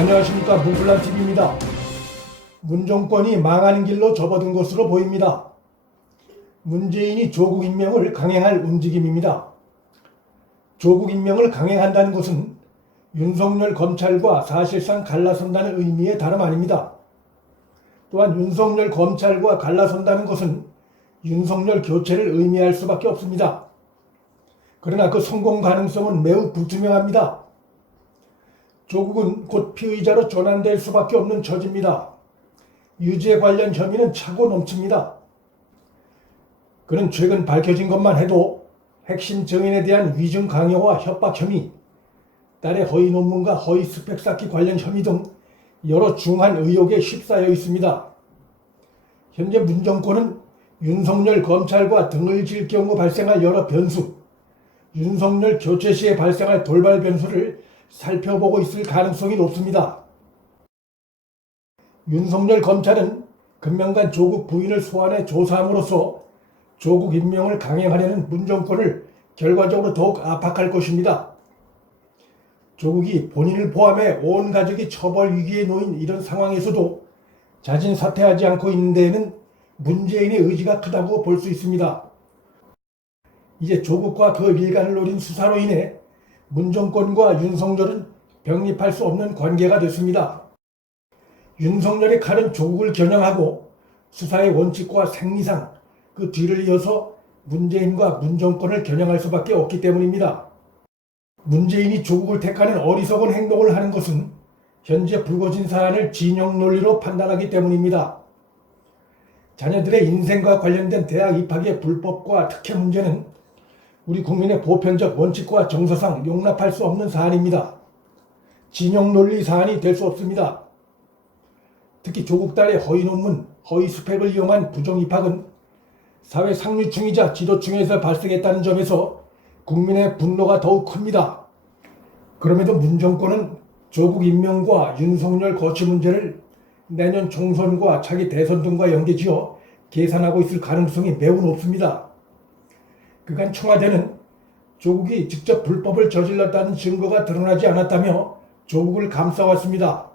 안녕하십니까. 문플란TV입니다. 문정권이 망하는 길로 접어든 것으로 보입니다. 문재인이 조국 임명을 강행할 움직임입니다. 조국 임명을 강행한다는 것은 윤석열 검찰과 사실상 갈라선다는 의미의 다름 아닙니다. 또한 윤석열 검찰과 갈라선다는 것은 윤석열 교체를 의미할 수밖에 없습니다. 그러나 그 성공 가능성은 매우 불투명합니다. 조국은 곧 피의자로 전환될 수밖에 없는 처지입니다. 유죄 관련 혐의는 차고 넘칩니다. 그는 최근 밝혀진 것만 해도 핵심 증인에 대한 위증 강요와 협박 혐의, 딸의 허위 논문과 허위 스펙 쌓기 관련 혐의 등 여러 중한 의혹에 휩싸여 있습니다. 현재 문정권은 윤석열 검찰과 등을 질 경우 발생할 여러 변수, 윤석열 교체 시에 발생할 돌발 변수를 살펴보고 있을 가능성이 높습니다. 윤석열 검찰은 금명간 조국 부인을 소환해 조사함으로써 조국 임명을 강행하려는 문정권을 결과적으로 더욱 압박할 것입니다. 조국이 본인을 포함해 온 가족이 처벌 위기에 놓인 이런 상황에서도 자진 사퇴하지 않고 있는 데에는 문재인의 의지가 크다고 볼 수 있습니다. 이제 조국과 그 일간을 노린 수사로 인해 문정권과 윤석열은 병립할 수 없는 관계가 됐습니다. 윤석열의 칼은 조국을 겨냥하고 수사의 원칙과 생리상 그 뒤를 이어서 문재인과 문정권을 겨냥할 수밖에 없기 때문입니다. 문재인이 조국을 택하는 어리석은 행동을 하는 것은 현재 불거진 사안을 진영 논리로 판단하기 때문입니다. 자녀들의 인생과 관련된 대학 입학의 불법과 특혜 문제는 우리 국민의 보편적 원칙과 정서상 용납할 수 없는 사안입니다. 진영 논리 사안이 될 수 없습니다. 특히 조국 딸의 허위 논문, 허위 스펙을 이용한 부정 입학은 사회 상류층이자 지도층에서 발생했다는 점에서 국민의 분노가 더욱 큽니다. 그럼에도 문정권은 조국 임명과 윤석열 거취 문제를 내년 총선과 차기 대선 등과 연계지어 계산하고 있을 가능성이 매우 높습니다. 그간 청와대는 조국이 직접 불법을 저질렀다는 증거가 드러나지 않았다며 조국을 감싸왔습니다.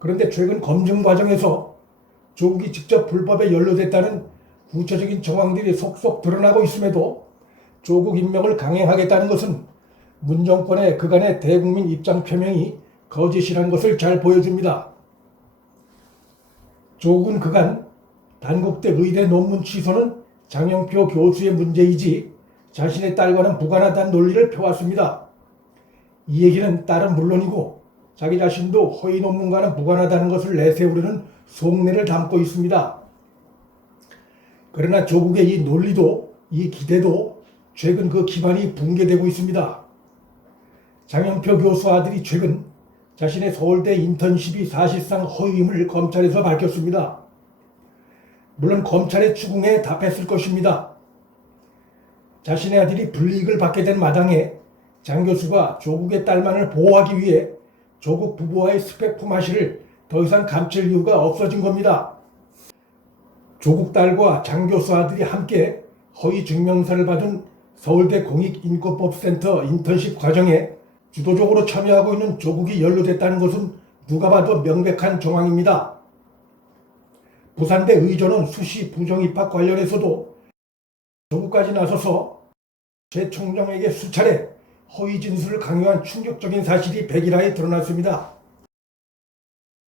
그런데 최근 검증 과정에서 조국이 직접 불법에 연루됐다는 구체적인 정황들이 속속 드러나고 있음에도 조국 임명을 강행하겠다는 것은 문정권의 그간의 대국민 입장 표명이 거짓이라는 것을 잘 보여줍니다. 조국은 그간 단국대 의대 논문 취소는 장영표 교수의 문제이지 자신의 딸과는 무관하다는 논리를 펴왔습니다. 이 얘기는 딸은 물론이고 자기 자신도 허위 논문과는 무관하다는 것을 내세우려는 속내를 담고 있습니다. 그러나 조국의 이 논리도 이 기대도 최근 그 기반이 붕괴되고 있습니다. 장영표 교수 아들이 최근 자신의 서울대 인턴십이 사실상 허위임을 검찰에서 밝혔습니다. 물론 검찰의 추궁에 답했을 것입니다. 자신의 아들이 불이익을 받게 된 마당에 장 교수가 조국의 딸만을 보호하기 위해 조국 부부와의 스펙 품앗이를 더 이상 감출 이유가 없어진 겁니다. 조국 딸과 장 교수 아들이 함께 허위 증명서를 받은 서울대 공익인권법센터 인턴십 과정에 주도적으로 참여하고 있는 조국이 연루됐다는 것은 누가 봐도 명백한 정황입니다. 부산대 의전원 수시 부정입학 관련해서도 조국까지 나서서 제 총장에게 수차례 허위 진술을 강요한 충격적인 사실이 백일하에 드러났습니다.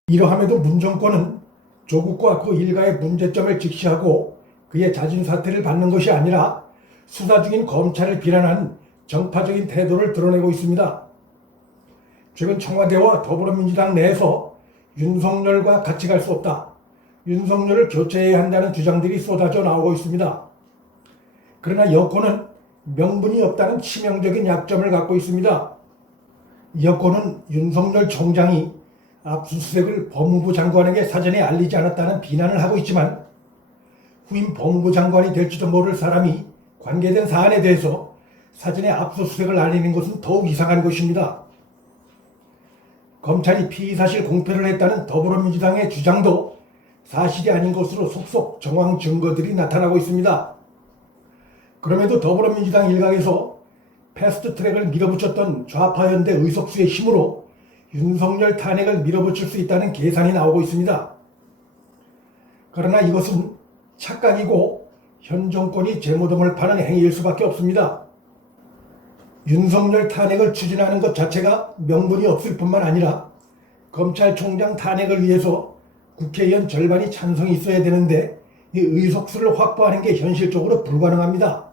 이러함에도 문정권은 조국과 그 일가의 문제점을 직시하고 그의 자진 사퇴를 받는 것이 아니라 수사 중인 검찰을 비난하는 정파적인 태도를 드러내고 있습니다. 최근 청와대와 더불어민주당 내에서 윤석열과 같이 갈 수 없다, 윤석열을 교체해야 한다는 주장들이 쏟아져 나오고 있습니다. 그러나 여권은 명분이 없다는 치명적인 약점을 갖고 있습니다. 여권은 윤석열 총장이 압수수색을 법무부 장관에게 사전에 알리지 않았다는 비난을 하고 있지만 후임 법무부 장관이 될지도 모를 사람이 관계된 사안에 대해서 사전에 압수수색을 알리는 것은 더욱 이상한 것입니다. 검찰이 피의사실 공표를 했다는 더불어민주당의 주장도 사실이 아닌 것으로 속속 정황 증거들이 나타나고 있습니다. 그럼에도 더불어민주당 일각에서 패스트트랙을 밀어붙였던 좌파연대 의석수의 힘으로 윤석열 탄핵을 밀어붙일 수 있다는 계산이 나오고 있습니다. 그러나 이것은 착각이고 현 정권이 재무덤을 파는 행위일 수밖에 없습니다. 윤석열 탄핵을 추진하는 것 자체가 명분이 없을 뿐만 아니라 검찰총장 탄핵을 위해서 국회의원 절반이 찬성이 있어야 되는데 이 의석수를 확보하는 게 현실적으로 불가능합니다.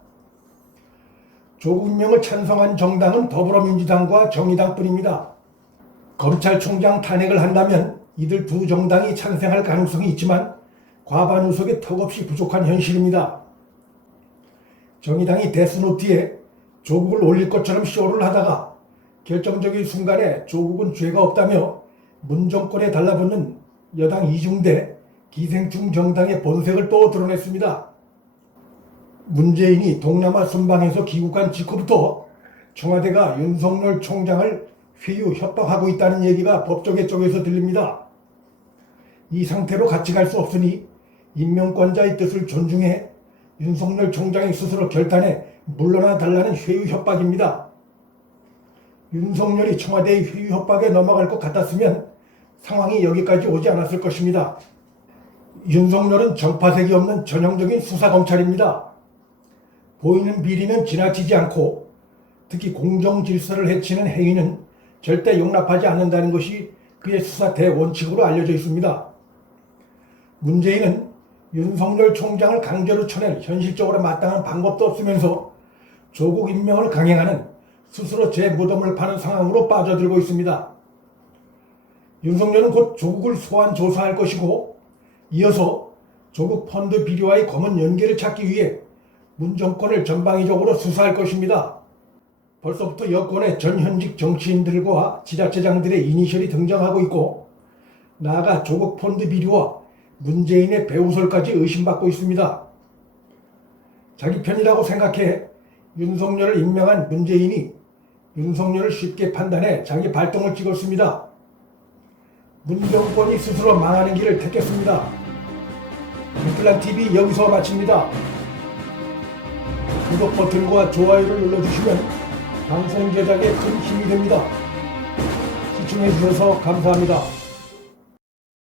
조국 임명을 찬성한 정당은 더불어민주당과 정의당뿐입니다. 검찰총장 탄핵을 한다면 이들 두 정당이 찬성할 가능성이 있지만 과반 의석이 턱없이 부족한 현실입니다. 정의당이 데스노트에 조국을 올릴 것처럼 쇼를 하다가 결정적인 순간에 조국은 죄가 없다며 문정권에 달라붙는 여당 이중대 기생충 정당의 본색을 또 드러냈습니다. 문재인이 동남아 순방에서 귀국한 직후부터 청와대가 윤석열 총장을 회유 협박하고 있다는 얘기가 법조계 쪽에서 들립니다. 이 상태로 같이 갈 수 없으니 임명권자의 뜻을 존중해 윤석열 총장이 스스로 결단해 물러나 달라는 회유 협박입니다. 윤석열이 청와대의 회유 협박에 넘어갈 것 같았으면 상황이 여기까지 오지 않았을 것입니다. 윤석열은 정파색이 없는 전형적인 수사검찰입니다. 보이는 비리는 지나치지 않고 특히 공정질서를 해치는 행위는 절대 용납하지 않는다는 것이 그의 수사 대원칙으로 알려져 있습니다. 문재인은 윤석열 총장을 강제로 쳐낼 현실적으로 마땅한 방법도 없으면서 조국 임명을 강행하는 스스로 제 무덤을 파는 상황으로 빠져들고 있습니다. 윤석열은 곧 조국을 소환 조사할 것이고 이어서 조국 펀드 비리와의 검은 연계를 찾기 위해 문 정권을 전방위적으로 수사할 것입니다. 벌써부터 여권의 전현직 정치인들과 지자체장들의 이니셜이 등장하고 있고 나아가 조국 펀드 비리와 문재인의 배우설까지 의심받고 있습니다. 자기 편이라고 생각해 윤석열을 임명한 문재인이 윤석열을 쉽게 판단해 자기 발동을 찍었습니다. 문정권이 스스로 망하는 길을 택했습니다. 유플란TV 여기서 마칩니다. 구독 버튼과 좋아요를 눌러주시면 방송 제작에 큰 힘이 됩니다. 시청해주셔서 감사합니다.